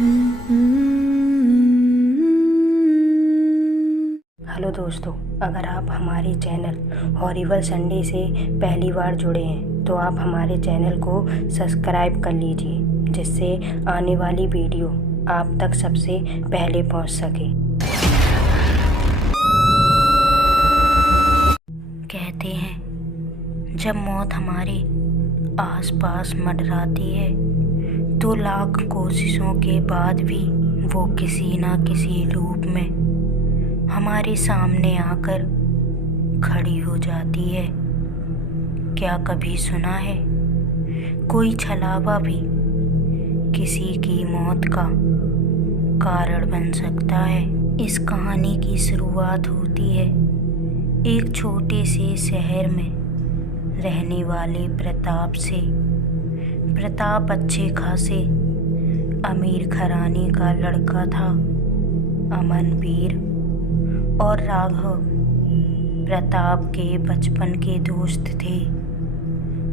Hello दोस्तों, अगर आप हमारे चैनल हॉरिबल संडे से पहली बार जुड़े हैं तो आप हमारे चैनल को सब्सक्राइब कर लीजिए, जिससे आने वाली वीडियो आप तक सबसे पहले पहुंच सके। कहते हैं जब मौत हमारे आसपास मंडराती है तो लाख कोशिशों के बाद भी वो किसी ना किसी रूप में हमारे सामने आकर खड़ी हो जाती है। क्या कभी सुना है कोई छलावा भी किसी की मौत का कारण बन सकता है? इस कहानी की शुरुआत होती है एक छोटे से शहर में रहने वाले प्रताप से। प्रताप अच्छे खासे अमीर घराने का लड़का था। अमनवीर और राघव प्रताप के बचपन के दोस्त थे।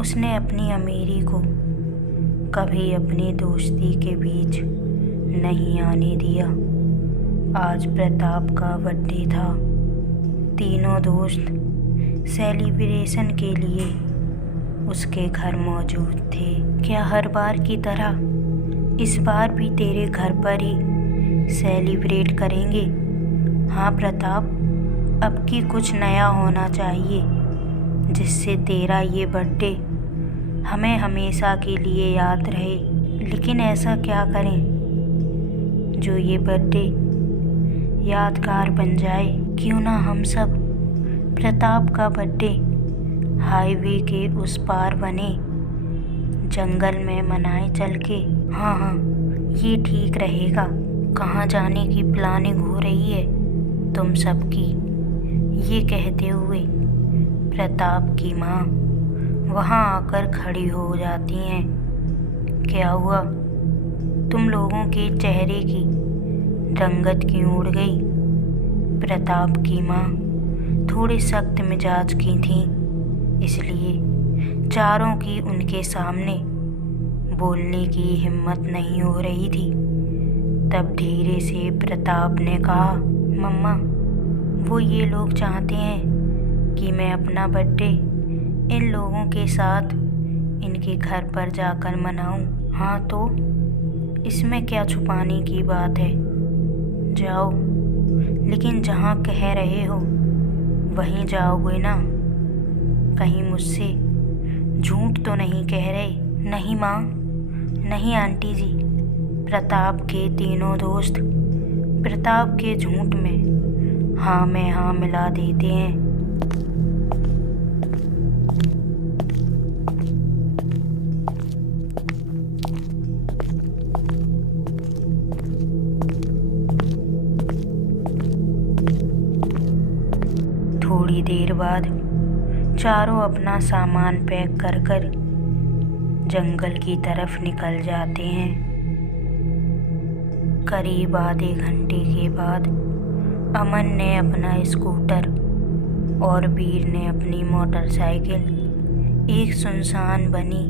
उसने अपनी अमीरी को कभी अपनी दोस्ती के बीच नहीं आने दिया। आज प्रताप का बर्थडे था। तीनों दोस्त सेलिब्रेशन के लिए उसके घर मौजूद थे। क्या हर बार की तरह इस बार भी तेरे घर पर ही सेलिब्रेट करेंगे? हाँ प्रताप, अब की कुछ नया होना चाहिए जिससे तेरा ये बर्थडे हमें हमेशा के लिए याद रहे। लेकिन ऐसा क्या करें जो ये बर्थडे यादगार बन जाए? क्यों ना हम सब प्रताप का बर्थडे हाईवे के उस पार बने जंगल में मनाए चल के। हाँ, ये ठीक रहेगा। कहाँ जाने की प्लानिंग हो रही है तुम सबकी? ये कहते हुए प्रताप की माँ वहाँ आकर खड़ी हो जाती हैं। क्या हुआ? तुम लोगों के चेहरे की रंगत क्यों उड़ गई? प्रताप की माँ थोड़ी सख्त मिजाज की थी, इसलिए चारों की उनके सामने बोलने की हिम्मत नहीं हो रही थी। तब धीरे से प्रताप ने कहा, मम्मा, वो ये लोग चाहते हैं कि मैं अपना बर्थडे इन लोगों के साथ इनके घर पर जाकर मनाऊं। हाँ तो इसमें क्या छुपाने की बात है? जाओ, लेकिन जहाँ कह रहे हो वहीं जाओगे ना? कहीं मुझसे झूठ तो नहीं कह रहे? नहीं माँ, नहीं आंटी जी। प्रताप के तीनों दोस्त प्रताप के झूठ में हाँ में हाँ मिला देते हैं। थोड़ी देर बाद चारों अपना सामान पैक कर कर जंगल की तरफ निकल जाते हैं। करीब आधे घंटे के बाद अमन ने अपना स्कूटर और वीर ने अपनी मोटरसाइकिल एक सुनसान बनी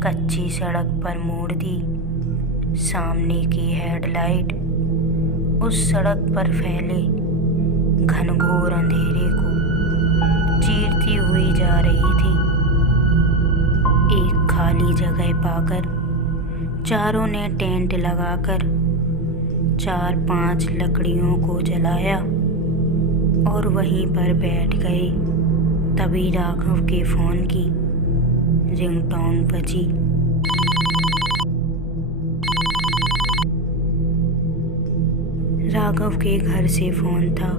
कच्ची सड़क पर मोड़ दी। सामने की हेडलाइट उस सड़क पर फैले घनघोर अंधेरे को चीरती हुई जा रही थी। एक खाली जगह पाकर चारों ने टेंट लगाकर 4-5 लकड़ियों को जलाया और वहीं पर बैठ गए। तभी राघव के फोन की रिंगटोन बजी। राघव के घर से फोन था।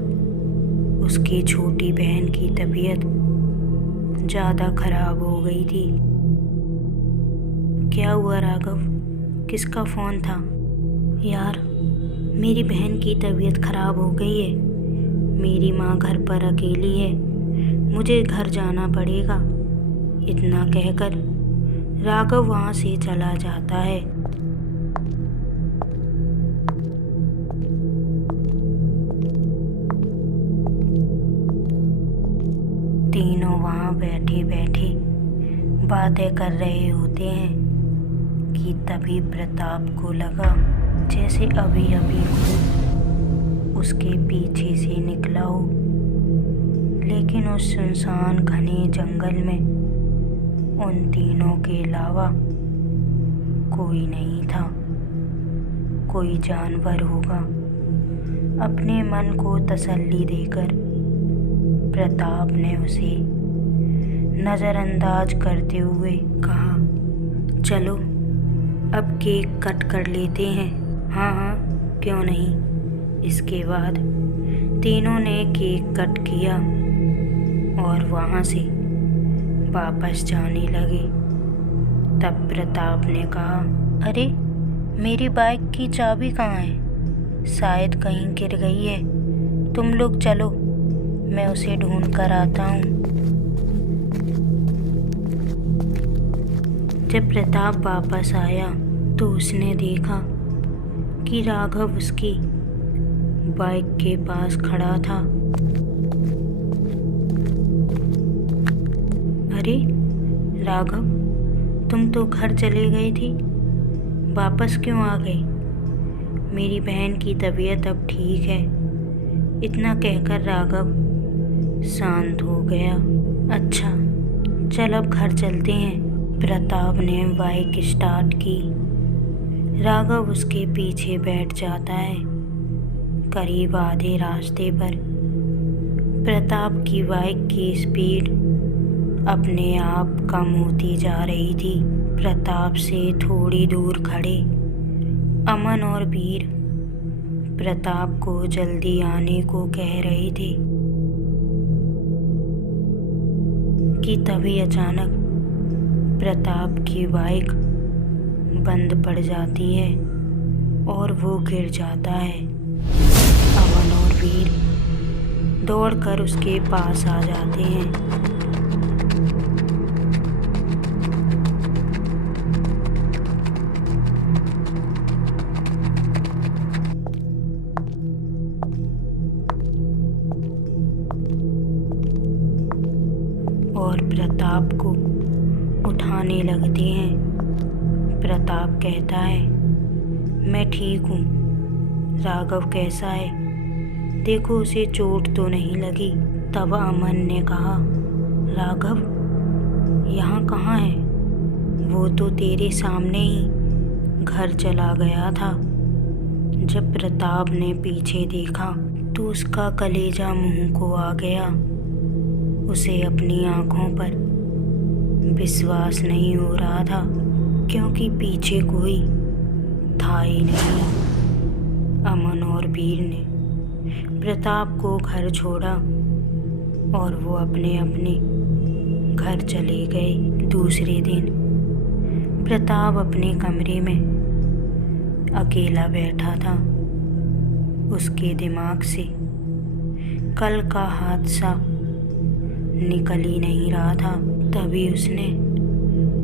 उसकी छोटी बहन की तबीयत ज़्यादा खराब हो गई थी। क्या हुआ राघव? किसका फ़ोन था? यार, मेरी बहन की तबीयत खराब हो गई है। मेरी माँ घर पर अकेली है। मुझे घर जाना पड़ेगा। इतना कहकर राघव वहाँ से चला जाता है। तीनों वहाँ बैठे बैठे बातें कर रहे होते हैं कि तभी प्रताप को लगा जैसे अभी अभी उसके पीछे से निकला हो। लेकिन उस सुनसान घने जंगल में उन तीनों के अलावा कोई नहीं था। कोई जानवर होगा। अपने मन को तसल्ली देकर प्रताप ने उसे नज़रअंदाज करते हुए कहा, चलो अब केक कट कर लेते हैं। हाँ हाँ, क्यों नहीं। इसके बाद तीनों ने केक कट किया और वहाँ से वापस जाने लगे। तब प्रताप ने कहा, अरे मेरी बाइक की चाबी कहाँ है? शायद कहीं गिर गई है। तुम लोग चलो, मैं उसे ढूंढ कर आता हूँ। जब प्रताप वापस आया तो उसने देखा कि राघव उसकी बाइक के पास खड़ा था। अरे राघव, तुम तो घर चले गए थे, वापस क्यों आ गए? मेरी बहन की तबीयत अब ठीक है। इतना कहकर राघव शांत हो गया। अच्छा, चल अब घर चलते हैं। प्रताप ने बाइक स्टार्ट की। राघव उसके पीछे बैठ जाता है। करीब आधे रास्ते पर प्रताप की बाइक की स्पीड अपने आप कम होती जा रही थी। प्रताप से थोड़ी दूर खड़े अमन और वीर प्रताप को जल्दी आने को कह रहे थे कि तभी अचानक प्रताप की बाइक बंद पड़ जाती है और वो गिर जाता है। अमन और वीर दौड़कर उसके पास आ जाते हैं। और प्रताप को उठाने लगते हैं। प्रताप कहता है, मैं ठीक हूँ। राघव कैसा है? देखो उसे चोट तो नहीं लगी। तब अमन ने कहा, राघव यहाँ कहाँ है? वो तो तेरे सामने ही घर चला गया था। जब प्रताप ने पीछे देखा तो उसका कलेजा मुंह को आ गया। उसे अपनी आंखों पर विश्वास नहीं हो रहा था, क्योंकि पीछे कोई था ही नहीं। अमन और वीर ने प्रताप को घर छोड़ा और वो अपने अपने घर चले गए। दूसरे दिन प्रताप अपने कमरे में अकेला बैठा था। उसके दिमाग से कल का हादसा निकल ही नहीं रहा था। तभी उसने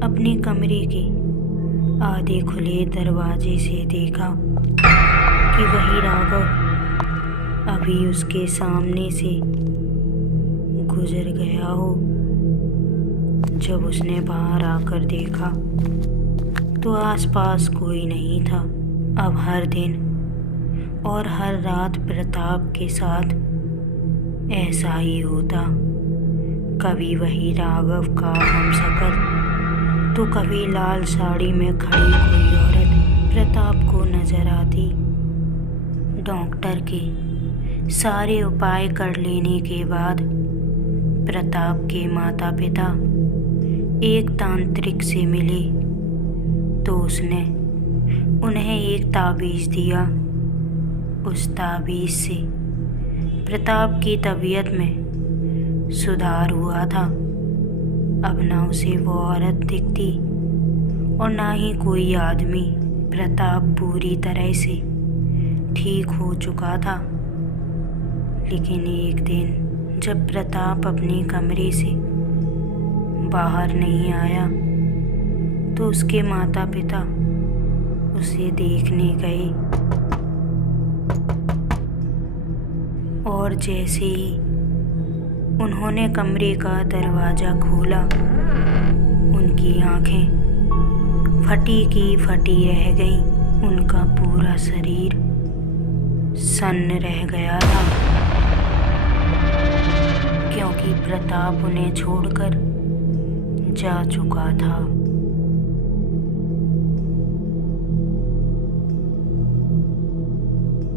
अपने कमरे के आधे खुले दरवाजे से देखा कि वही राघव अभी उसके सामने से गुजर गया हो। जब उसने बाहर आकर देखा तो आसपास कोई नहीं था। अब हर दिन और हर रात प्रताप के साथ ऐसा ही होता। कभी वही राघव का हमशक्ल तो कभी लाल साड़ी में खड़ी कोई औरत प्रताप को नजर आती। डॉक्टर के सारे उपाय कर लेने के बाद प्रताप के माता पिता एक तांत्रिक से मिले तो उसने उन्हें एक ताबीज़ दिया। उस ताबीज़ से प्रताप की तबीयत में सुधार हुआ था। अब ना उसे वो औरत दिखती और ना ही कोई आदमी। प्रताप पूरी तरह से ठीक हो चुका था। लेकिन एक दिन जब प्रताप अपने कमरे से बाहर नहीं आया तो उसके माता पिता उसे देखने गए और जैसे ही उन्होंने कमरे का दरवाज़ा खोला उनकी आंखें फटी की फटी रह गईं। उनका पूरा पूरा शरीर सन्न रह गया था, क्योंकि प्रताप उन्हें छोड़कर जा चुका था।